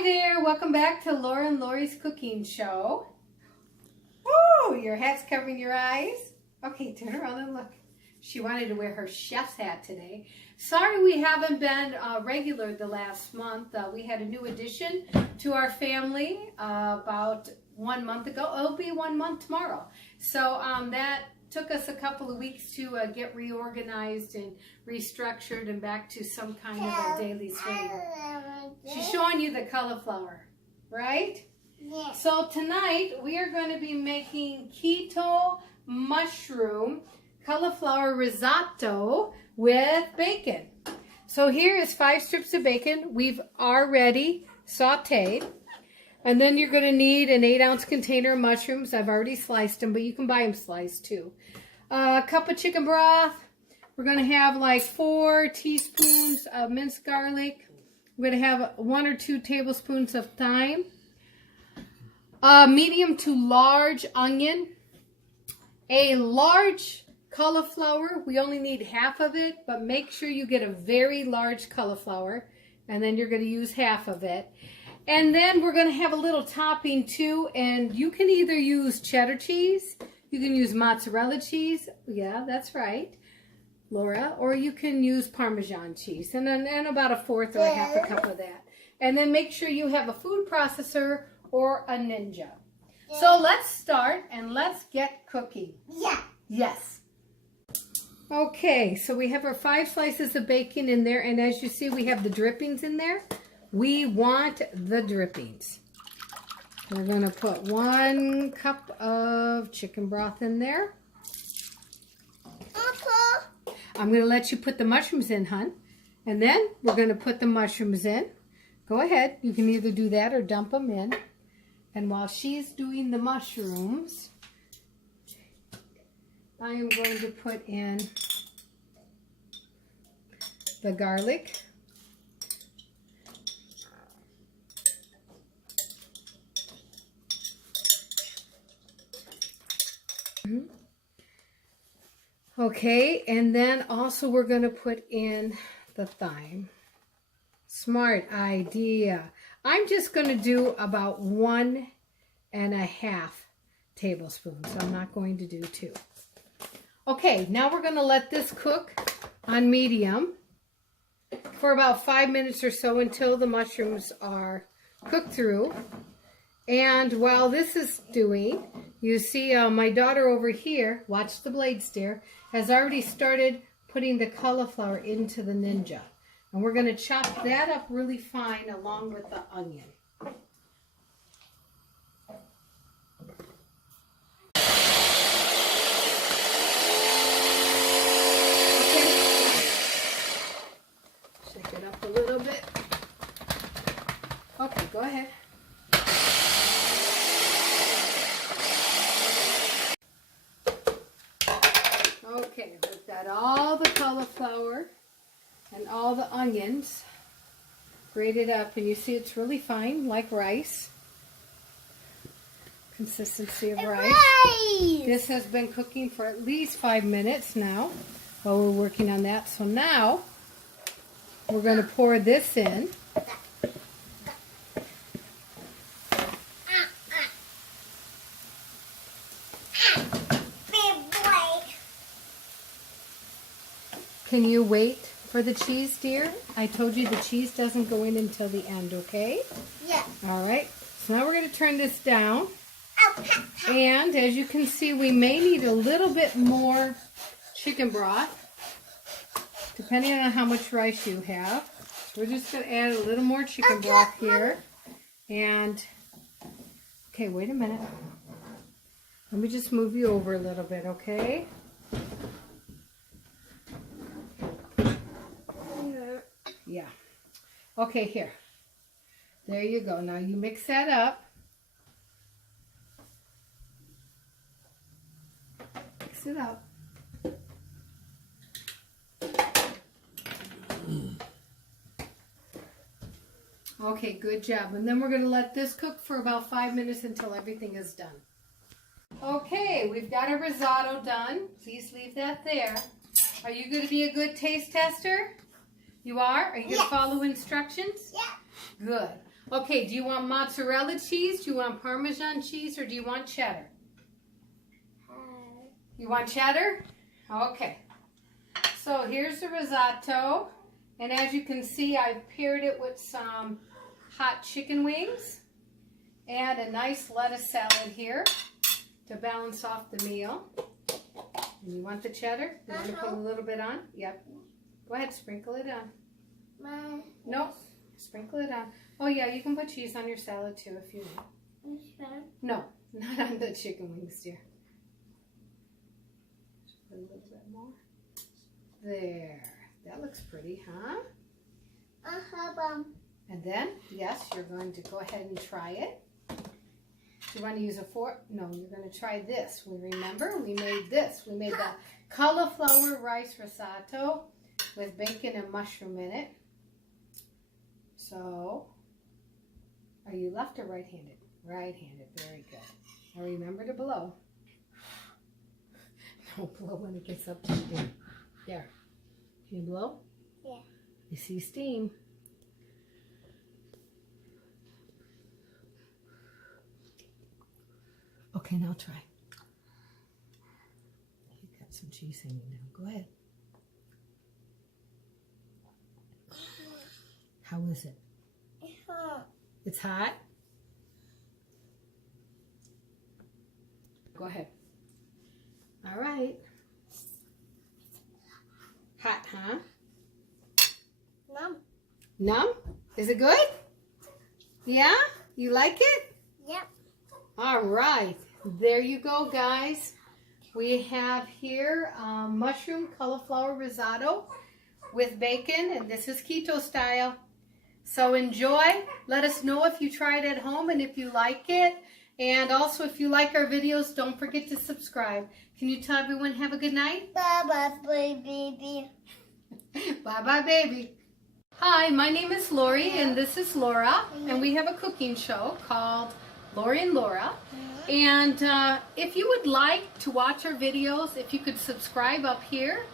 Hi there, welcome back to Laura and Laurie's cooking show. Oh, your hat's covering your eyes. Okay, turn around and look. She wanted to wear her chef's hat today. Sorry we haven't been regular the last month. We had a new addition to our family about 1 month ago. It'll be 1 month tomorrow. So that took us a couple of weeks to get reorganized and restructured and back to some kind of a daily swing. She's showing you the cauliflower, right? Yeah. So tonight we are going to be making keto mushroom cauliflower risotto with bacon. So here is 5 strips of bacon we've already sauteed. And then you're going to need an 8-ounce container of mushrooms. I've already sliced them, but you can buy them sliced too. A cup of chicken broth. We're going to have like 4 teaspoons of minced garlic. We're going to have 1 or 2 tablespoons of thyme. A medium to large onion. A large cauliflower. We only need half of it, but make sure you get a very large cauliflower. And then you're going to use half of it. And then we're going to have a little topping too, and you can either use cheddar cheese, you can use mozzarella cheese, yeah, that's right, Laura, or you can use Parmesan cheese, and then about 1/4 or 1/2 cup of that. And then make sure you have a food processor or a Ninja. So let's start and let's get cooking. Yeah. Yes. Okay, so we have our 5 slices of bacon in there, and as you see, we have the drippings in there. We want the drippings. We're going to put 1 cup of chicken broth in there. I'm going to let you put the mushrooms in, hon. And then we're going to put the mushrooms in. Go ahead. You can either do that or dump them in. And while she's doing the mushrooms, I am going to put in the garlic. Okay, and then also we're going to put in the thyme. Smart idea. I'm just going to do about 1½ tablespoons. I'm not going to do 2. Okay, now we're going to let this cook on medium for about 5 minutes or so until the mushrooms are cooked through. And while this is doing, you see my daughter over here, watch the blade stare, has already started putting the cauliflower into the Ninja. And we're going to chop that up really fine along with the onion. Okay. Shake it up a little bit. Okay, go ahead. Okay, we've got all the cauliflower and all the onions grated up, and you see it's really fine, like rice. Consistency of rice. This has been cooking for at least 5 minutes now while we're working on that. So now we're going to pour this in. Can you wait for the cheese, dear? I told you the cheese doesn't go in until the end, okay? Yeah. All right. So now we're going to turn this down. And as you can see, we may need a little bit more chicken broth, depending on how much rice you have. So we're just going to add a little more chicken broth here. And, okay, wait a minute. Let me just move you over a little bit, okay? Yeah. Okay, here. There you go. Now you mix that up. Mix it up. Okay, good job. And then we're going to let this cook for about 5 minutes until everything is done. Okay, we've got our risotto done. Please leave that there. Are you going to be a good taste tester? You are? Are you going to follow instructions? Yeah. Good. Okay, do you want mozzarella cheese? Do you want Parmesan cheese? Or do you want cheddar? You want cheddar? Okay. So here's the risotto. And as you can see, I've paired it with some hot chicken wings and a nice lettuce salad here to balance off the meal. And you want the cheddar? You want to put a little bit on? Yep. Go ahead, sprinkle it on. No, sprinkle it on. Oh yeah, you can put cheese on your salad too if you want. No, not on the chicken wings, dear. Just put a little bit more. There. That looks pretty, huh? And then, yes, you're going to go ahead and try it. Do you want to use a fork? No, you're going to try this. Remember, we made this. We made the cauliflower rice risotto with bacon and mushroom in it. So, are you left or right-handed? Right-handed. Very good. Now remember to blow. Don't blow when it gets up to you. There. Can you blow? Yeah. You see steam. Okay, now try. You've got some cheese hanging down. Go ahead. How is it? It's hot. It's hot? Go ahead. All right. Hot, huh? Numb. Numb? Is it good? Yeah? You like it? Yep. All right. There you go, guys. We have here mushroom cauliflower risotto with bacon, and this is keto style. So enjoy. Let us know if you try it at home and if you like it. And also, if you like our videos, don't forget to subscribe. Can you tell everyone have a good night? Bye-bye, baby. Bye-bye, baby. Hi, my name is Laurie, and this is Laura. And we have a cooking show called Laurie and Laura. And if you would like to watch our videos, if you could subscribe up here.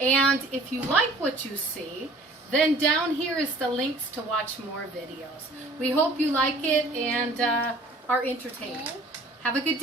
And if you like what you see, then down here is the links to watch more videos. We hope you like it and are entertained. Have a good day.